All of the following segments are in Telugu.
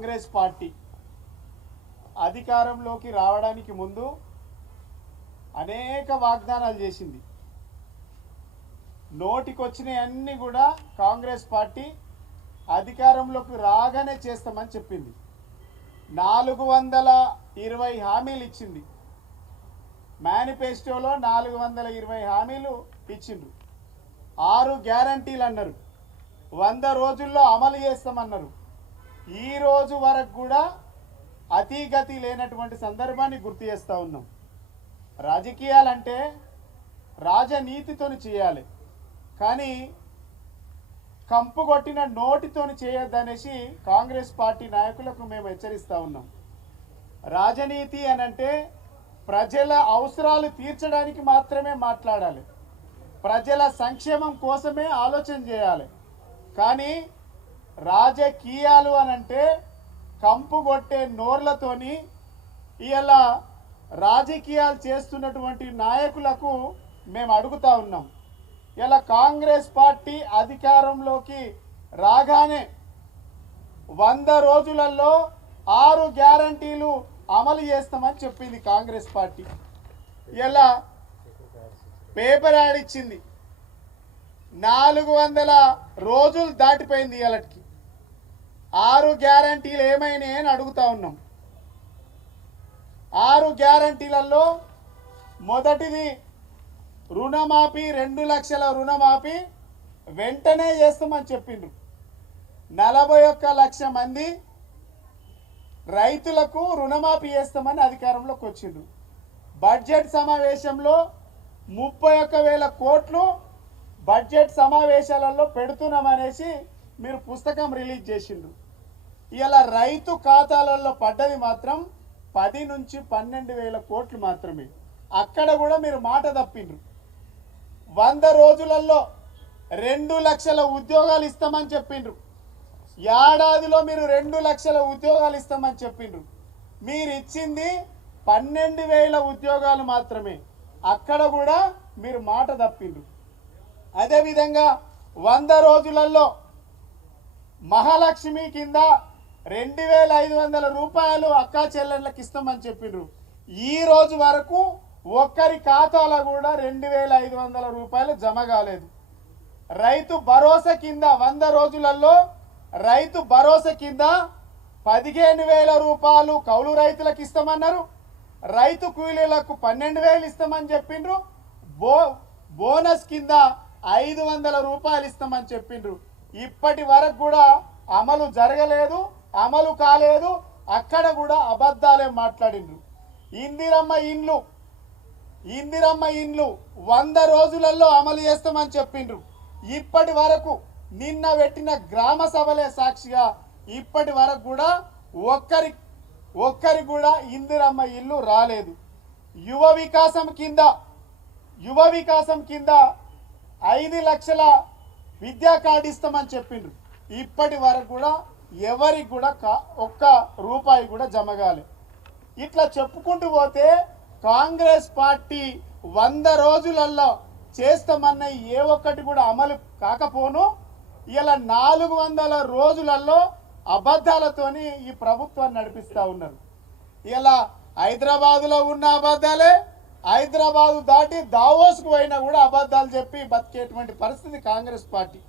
కాంగ్రెస్ పార్టీ అధికారంలోకి రావడానికి ముందు అనేక వాగ్దానాలు చేసింది. నోటికొచ్చినవన్నీ కూడా కాంగ్రెస్ పార్టీ అధికారంలోకి రాగానే చేస్తామని చెప్పింది. 420 హామీలు ఇచ్చింది. మేనిఫెస్టోలో 420 హామీలు ఇచ్చిండ్రు. 6 గ్యారంటీలు అన్నారు. 100 రోజుల్లో అమలు చేస్తామన్నారు. ఈ రోజు వరకు కూడా అతిగతి లేనటువంటి సందర్భాన్ని గుర్తు చేస్తూ ఉన్నాం. రాజకీయాలంటే రాజనీతితోని చేయాలి, కానీ కంపు కొట్టిన నోటితోని చేయొద్దనేసి కాంగ్రెస్ పార్టీ నాయకులకు మేము హెచ్చరిస్తూ ఉన్నాం. రాజనీతి అనంటే ప్రజల అవసరాలు తీర్చడానికి మాత్రమే మాట్లాడాలి, ప్రజల సంక్షేమం కోసమే ఆలోచన చేయాలి. కానీ రాజకీయాలు అనంటే కంపు కొట్టే నోర్లతోని ఇలా రాజకీయాలు చేస్తున్నటువంటి నాయకులకు మేము అడుగుతా ఉన్నాం. ఇలా కాంగ్రెస్ పార్టీ అధికారంలోకి రాగానే 100 రోజులలో 6 గ్యారంటీలు అమలు చేస్తామని చెప్పింది కాంగ్రెస్ పార్టీ. ఇలా పేపర్ యాడ్ ఇచ్చింది. 400 రోజులు దాటిపోయింది. ఇలాంటికి 6 గ్యారంటీలు ఏమైనాయి అని అడుగుతా ఉన్నాం. 6 గ్యారంటీలలో మొదటిది రుణమాఫీ, 2 లక్షల రుణమాఫీ వెంటనే చేస్తామని చెప్పిండ్రు. 41 లక్ష మంది రైతులకు రుణమాఫీ చేస్తామని అధికారంలోకి వచ్చిండ్రు. బడ్జెట్ సమావేశంలో 31,000 కోట్లు బడ్జెట్ సమావేశాలలో పెడుతున్నామనేసి మీరు పుస్తకం రిలీజ్ చేసిండ్రు. ఇలా రైతు ఖాతాలలో పడ్డది మాత్రం 10 నుంచి 12,000 కోట్లు మాత్రమే. అక్కడ కూడా మీరు మాట తప్పిండ్రు. 100 రోజులలో 2 లక్షల ఉద్యోగాలు ఇస్తామని చెప్పిండ్రు. ఏడాదిలో మీరు 2 లక్షల ఉద్యోగాలు ఇస్తామని చెప్పిండ్రు. మీరు ఇచ్చింది 12,000 ఉద్యోగాలు మాత్రమే. అక్కడ కూడా మీరు మాట తప్పిండ్రు. అదేవిధంగా 100 రోజులలో మహాలక్ష్మి కింద 2,500 రూపాయలు అక్కా చెల్లెళ్ళకి ఇస్తామని చెప్పిండ్రు. ఈ రోజు వరకు ఒక్కరి ఖాతాలో కూడా 2,500 రూపాయలు జమ కాలేదు. రైతు భరోసా కింద 100 రోజులలో రైతు భరోసా కింద 15,000 రూపాయలు కౌలు రైతులకు ఇస్తామన్నారు. రైతు కూలీలకు 12,000 ఇస్తామని చెప్పిండ్రు. బోనస్ కింద 500 రూపాయలు ఇస్తామని చెప్పిండ్రు. ఇప్పటి వరకు కూడా అమలు జరగలేదు, అమలు కాలేదు. అక్కడ కూడా అబద్ధాలే మాట్లాడిండ్రు. ఇందిరమ్మ ఇండ్లు 100 రోజులలో అమలు చేస్తామని చెప్పిండ్రు. ఇప్పటి వరకు నిన్న పెట్టిన గ్రామ సభలే సాక్షిగా ఇప్పటి వరకు కూడా ఒక్కరి కూడా ఇందిరమ్మ ఇల్లు రాలేదు. యువ వికాసం కింద 5 లక్షల విద్యా కార్డు ఇస్తామని చెప్పిండ్రు. ఇప్పటి వరకు కూడా ఎవరికి కూడా ఒక్క రూపాయి కూడా జమ కాలే. ఇట్లా చెప్పుకుంటూ పోతే కాంగ్రెస్ పార్టీ 100 రోజులలో చేస్తామన్న ఏ ఒక్కటి కూడా అమలు కాకపోను ఇలా 400 రోజులలో అబద్ధాలతోని ఈ ప్రభుత్వాన్ని నడిపిస్తూ ఉన్నారు. ఇలా హైదరాబాదులో ఉన్న అబద్ధాలే, హైదరాబాదు దాటి దావోస్కు పోయినా కూడా అబద్ధాలు చెప్పి బతికేటువంటి పరిస్థితి కాంగ్రెస్ పార్టీ.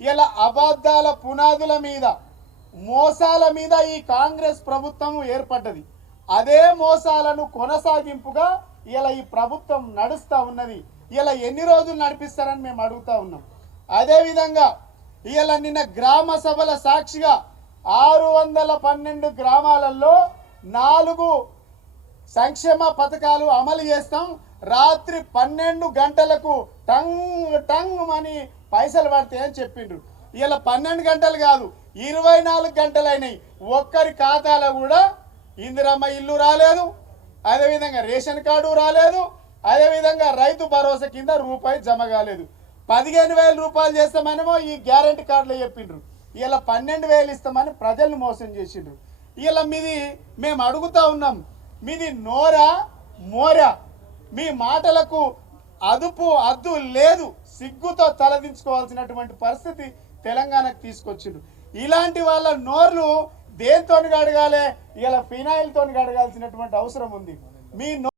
ఇలా అబద్ధాల పునాదుల మీద, మోసాల మీద ఈ కాంగ్రెస్ ప్రభుత్వం ఏర్పడ్డది. అదే మోసాలను కొనసాగింపుగా ఇలా ఈ ప్రభుత్వం నడుస్తూ ఉన్నది. ఇలా ఎన్ని రోజులు నడిపిస్తారని మేము అడుగుతా ఉన్నాం. అదేవిధంగా ఇలా నిన్న గ్రామ సభల సాక్షిగా 612 గ్రామాలలో 4 సంక్షేమ పథకాలు అమలు చేస్తాం. రాత్రి 12 గంటలకు టంగ్ అని పైసలు పడతాయని చెప్పిండ్రు. ఇలా 12 గంటలు కాదు, 24 గంటలు అయినాయి. ఒక్కరి ఖాతాలో కూడా ఇందిరమ్మ ఇల్లు రాలేదు, అదేవిధంగా రేషన్ కార్డు రాలేదు, అదేవిధంగా రైతు భరోసా కింద రూపాయి జమ కాలేదు. 15,000 రూపాయలు చేస్తామనేమో ఈ గ్యారెంటీ కార్డులో చెప్పిండ్రు. ఇలా 12,000 ఇస్తామని ప్రజల్ని మోసం చేసిండ్రు. ఇలా మేము అడుగుతా ఉన్నాం, మీది నోరా మోరా? మీ మాటలకు అద్దు లేదు. సిగ్గుతో తలదించుకోవాల్సినటువంటి పరిస్థితి తెలంగాణకు తీసుకొచ్చిండ్రు. ఇలాంటి వాళ్ళ నోర్లు దేంతో కడగాలి? ఇలా ఫినాయిల్తో కడగాల్సినటువంటి అవసరం ఉంది. మీ